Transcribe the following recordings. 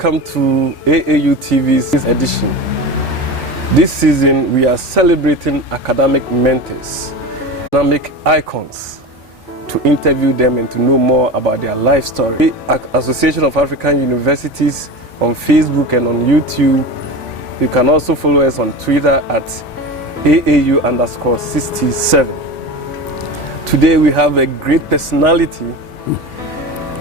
welcome to AAU TV's edition. This season, we are celebrating academic mentors, academic icons, to interview them and to know more about their life story. The Association of African Universities on Facebook and on YouTube. You can also follow us on Twitter at AAU_67. Today we have a great personality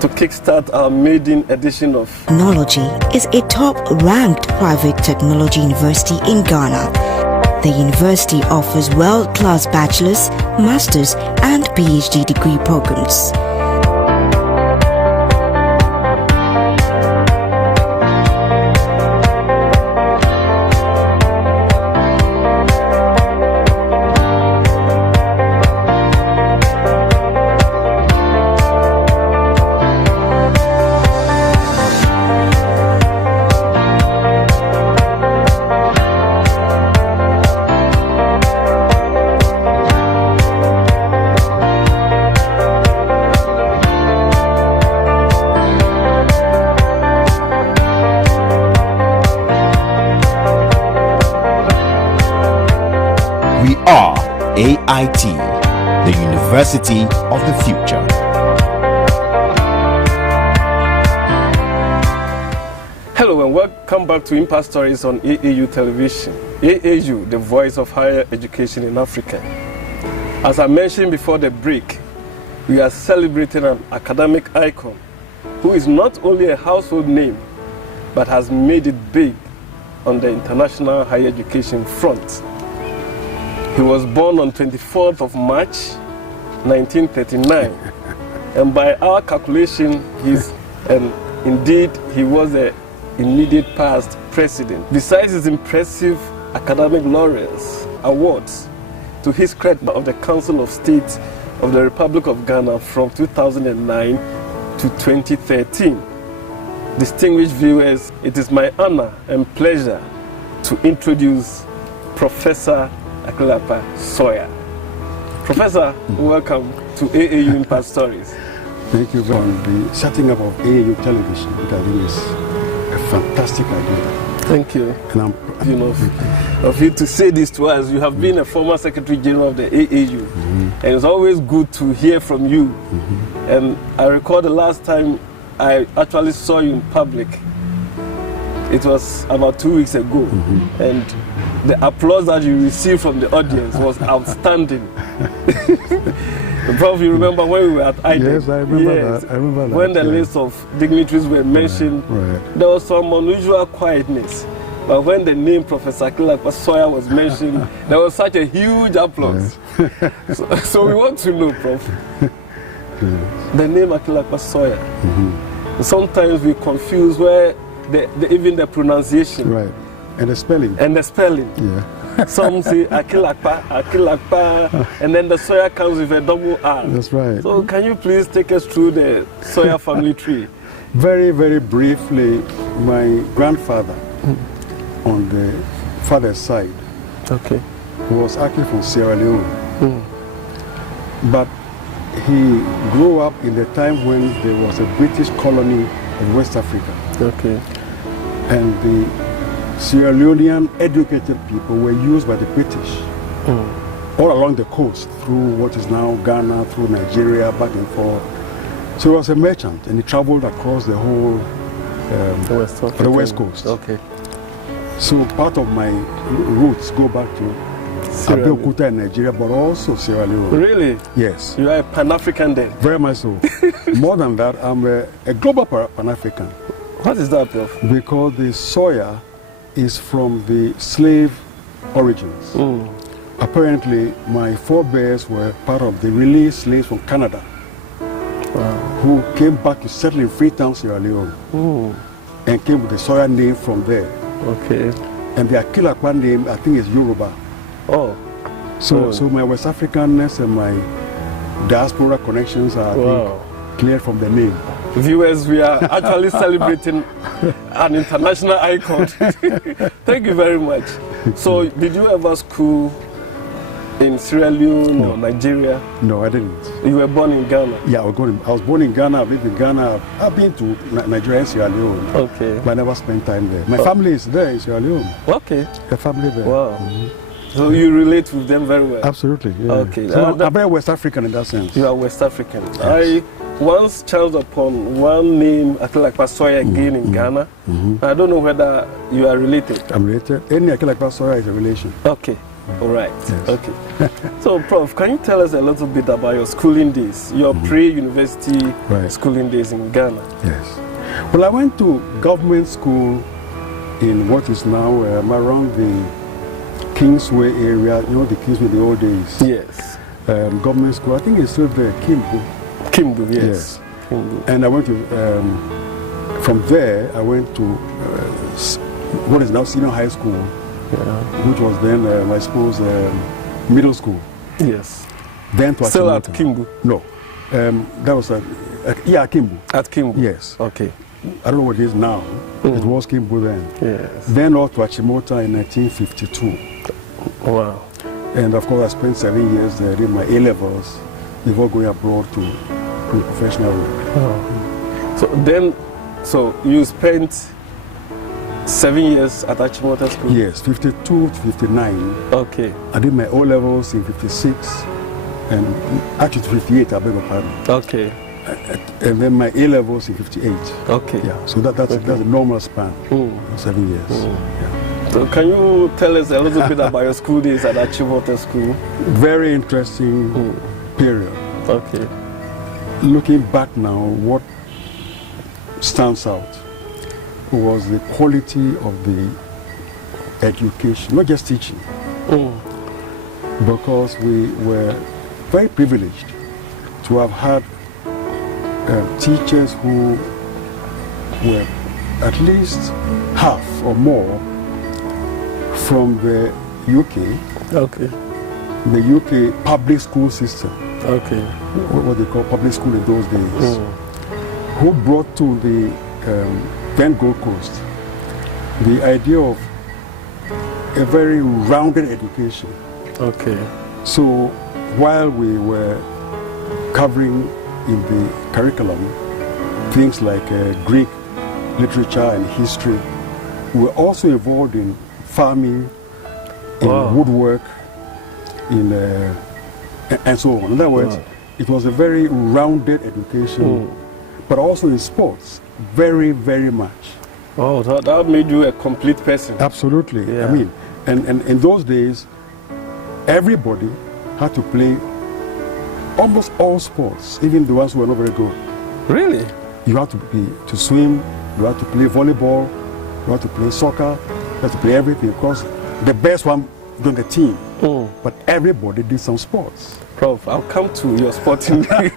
to kickstart our maiden edition of Technology is a top-ranked private technology university in Ghana. The university offers world-class bachelor's, master's, and PhD degree programs. We are AIT, the University of the Future. Hello and welcome back to Impact Stories on AAU Television. AAU, the voice of higher education in Africa. As I mentioned before the break, we are celebrating an academic icon who is not only a household name, but has made it big on the international higher education front. He was born on 24th of March, 1939. And by our calculation, indeed, he was the immediate past president. Besides his impressive academic laurels, awards, to his credit of the Council of State of the Republic of Ghana from 2009 to 2013. Distinguished viewers, it is my honor and pleasure to introduce Professor Akilapa Sawyer. Professor, welcome to AAU Impact Stories. Thank you for the setting up of AAU television, which I think is a fantastic idea. Thank you. And I'm of you to say this to us. You have been a former Secretary General of the AAU, and it's always good to hear from you. And I recall the last time I actually saw you in public. It was about 2 weeks ago, and the applause that you received from the audience was outstanding. Prof, you remember when we were at IDEM? Yes, I remember that. I remember that. When the list of dignitaries were mentioned, there was some unusual quietness. But when the name Professor Akilapa Sawyer was mentioned, there was such a huge applause. So we want to know, Prof, the name Akilapa Sawyer. Sometimes we confuse where even the pronunciation. Right. And the spelling. And the spelling. Yeah. Some say Akilapa, and then the Sawyer comes with a double R. That's right. So can you please take us through the Sawyer family tree? Very, very briefly, my grandfather on the father's side was actually from Sierra Leone. But he grew up in the time when there was a British colony in West Africa. And the Sierra Leonean educated people were used by the British all along the coast, through what is now Ghana, through Nigeria, back and forth. So he was a merchant, and he traveled across the whole the West Coast. So part of my roots go back to Abeokuta in Nigeria, but also Sierra Leone. Really? Yes. You are a Pan-African then? Very much so. More than that, I'm a global Pan-African. What is that, Prof? Because the Sawyer is from the slave origins. Apparently, my forebears were part of the released slaves from Canada who came back to settle in Freetown, Sierra Leone, and came with the Sawyer name from there. And the Akilapa name, I think, is Yoruba. So my West Africanness and my diaspora connections are clear from the name. Viewers, we are actually celebrating an international icon. Thank you very much. So, did you ever school in Sierra Leone or Nigeria? No, I didn't. You were born in Ghana? Yeah, I was born in Ghana. I've lived in Ghana. I've been to Nigeria and Sierra Leone. Okay. But I never spent time there. My family is there in Sierra Leone. Okay. The family there. Wow. So you relate with them very well? Absolutely, yeah. Okay. So I'm very West African in that sense. You are West African. Yes. I once chanced upon one name, I feel like Pasoya again in Ghana. I don't know whether you are related. I'm related. Any Akila Pasoya is a relation. Okay. All right. Yes. Okay. So, Prof, can you tell us a little bit about your schooling days, your pre-university schooling days in Ghana? Yes. Well, I went to government school in what is now around the Kingsway area. You know the Kingsway, the old days. Yes. Government school. I think it's still there. Kimbu, yes. Kimbu. And I went to. From there, I went to what is now senior high school, which was then, I suppose, middle school. Yes. Then to still at Kimbu? No. That was yeah, Kimbu. At Kimbu? Yes. Okay. I don't know what it is now. It was Kimbu then. Yes. Then off to Achimota in 1952. Wow. And of course, I spent 7 years there, did my A-levels before going abroad to professional work. Oh. So you spent 7 years at Achimota School? Yes, 52 to 59. Okay. I did my O-levels in 56 and actually 58, I beg your pardon. Okay. And then my A-levels in 58. Okay. Yeah, so that's a normal span, 7 years. Yeah. So can you tell us a little bit about your school days at Achimota School? Very interesting period. Okay. Looking back now, what stands out was the quality of the education, not just teaching, because we were very privileged to have had teachers who were at least half or more from the UK, the UK public school system, what they call public school in those days, who brought to the then Gold Coast the idea of a very rounded education. Okay. So while we were covering in the curriculum things like Greek literature and history, we were also involved in farming, in woodwork, and so on. In other words, it was a very rounded education, but also in sports, very, very much. Oh, that made you a complete person. Absolutely. Yeah. I mean, and in those days, everybody had to play almost all sports, even the ones who were not very good. Really? You had to swim, you had to play volleyball, you had to play soccer, you had to play everything, because the best one on the team. But everybody did some sports. Prof, I'll come to your sporting days.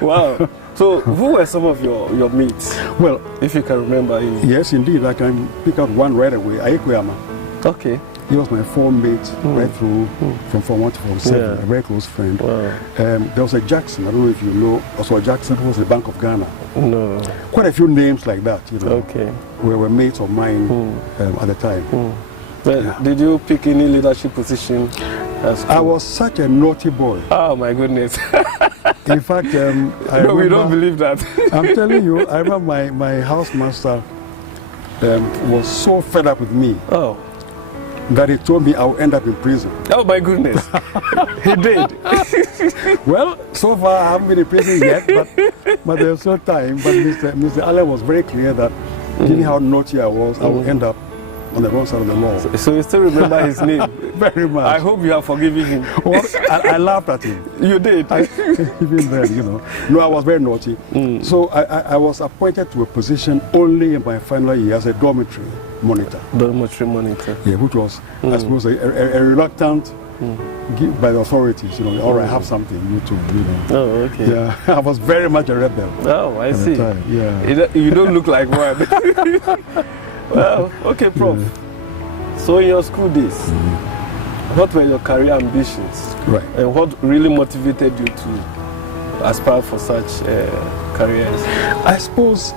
Wow. So who were some of your mates? Well, if you can remember. Yes, indeed. I can pick out one right away. Ayekuyama. Okay. He was my form mate right through from Form 1 to Form 7, a very close friend. Wow. There was a Jackson, I don't know if you know, also a Jackson who was the Bank of Ghana. No. Quite a few names like that, you know. Okay. Were mates of mine at the time. Well, did you pick any leadership position? I was such a naughty boy. Oh my goodness. In fact, no, we don't believe that. I'm telling you, I remember my housemaster was so fed up with me that he told me I would end up in prison. Oh my goodness. He did. Well, so far I haven't been in prison yet, but there's still time. But Mr. Allen was very clear that given how naughty I was, I would end up on the wrong side of the law. So you still remember his name? Very much. I hope you have forgiven him. Well, I laughed at him. You did? Even then, you know. No, I was very naughty. So I was appointed to a position only in my final year as a dormitory monitor. Dormitory monitor. Yeah, which was, I suppose, a reluctant by the authorities, you know, all right, have something, you too, you know. Oh, okay. Yeah, I was very much a rebel. Oh, I see. Yeah. You don't look like one. Well, okay, Prof. So in your school days, what were your career ambitions? Right. And what really motivated you to aspire for such careers? I suppose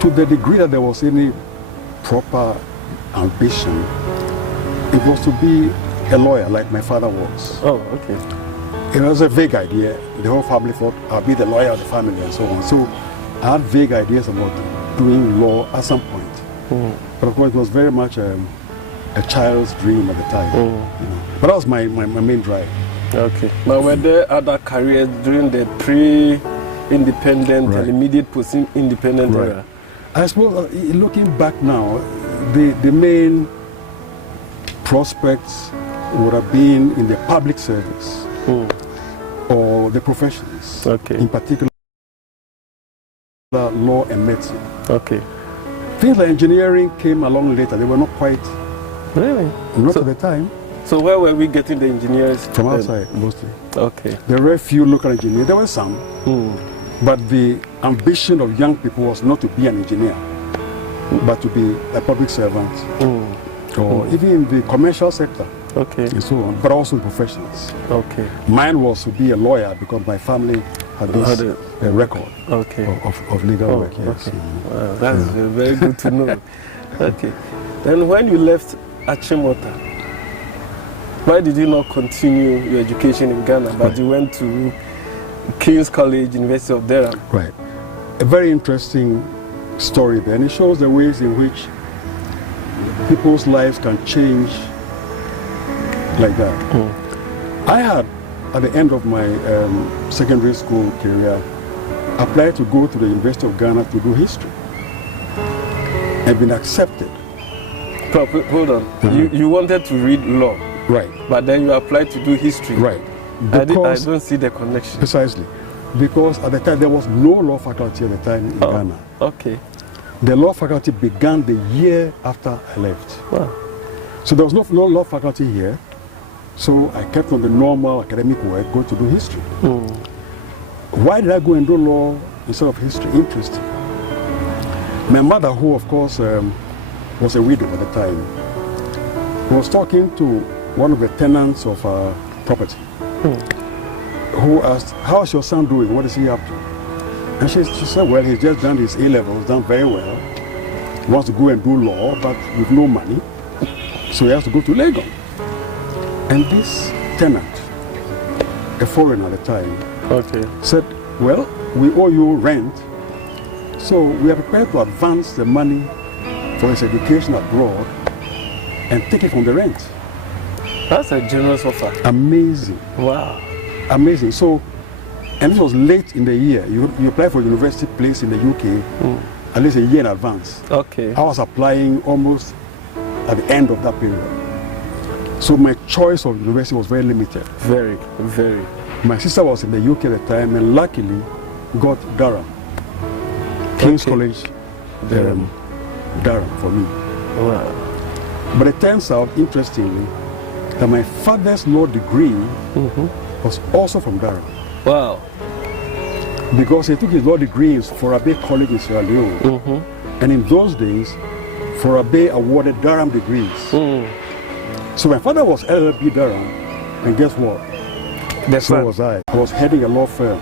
to the degree that there was any proper ambition, it was to be a lawyer like my father was. Oh, okay. It was a vague idea. The whole family thought I'll be the lawyer of the family and so on. So I had vague ideas about doing law at some point. But of course, it was very much a child's dream at the time. You know. But that was my main drive. Okay. But were there other careers during the pre-independent and immediate post-independent era? I suppose, looking back now, the main prospects would have been in the public service or the professions, in particular law and medicine. Okay. Things like engineering came along later. They were not quite, not at the time. So where were we getting the engineers? From outside, mostly. Okay. There were a few local engineers. There were some. But the ambition of young people was not to be an engineer, but to be a public servant, or even in the commercial sector, and so on, but also in professions. Okay. Mine was to be a lawyer because my family had this record of legal work. Yes. Wow, that's very good to know. Okay. Then when you left Achimota, why did you not continue your education in Ghana, but you went to King's College, University of Durham? Right. A very interesting story there, and it shows the ways in which people's lives can change like that. I had, at the end of my secondary school career, applied to go to the University of Ghana to do history and been accepted. Hold on. You wanted to read law. Right. But then you applied to do history. Right. I don't see the connection. Precisely. Because at the time there was no law faculty at the time in Ghana. Okay. The law faculty began the year after I left. Wow. So there was no law faculty here. So I kept on the normal academic work, going to do history. Why did I go and do law instead of history? Interesting. My mother, who of course was a widow at the time, was talking to one of the tenants of our property, who asked, "How's your son doing? What is he up to?" And she said, "Well, he's just done his A-levels, done very well. He wants to go and do law, but with no money, so he has to go to Lagos." And this tenant, a foreigner at the time, said, "Well, we owe you rent, so we are prepared to advance the money for his education abroad and take it from the rent." That's a generous offer. Amazing. Wow. Amazing. So, and this was late in the year. You apply for a university place in the UK at least a year in advance. Okay. I was applying almost at the end of that period. So my choice of university was very limited. Very, very. My sister was in the UK at the time and luckily got Durham. King's College, Durham for me. Wow. But it turns out, interestingly, that my father's law degree was also from Durham. Wow. Because he took his law degree in Forabe College in Sierra Leone. And in those days, Forabe awarded Durham degrees. So my father was LLB Durham, and guess what? So was I. I was heading a law firm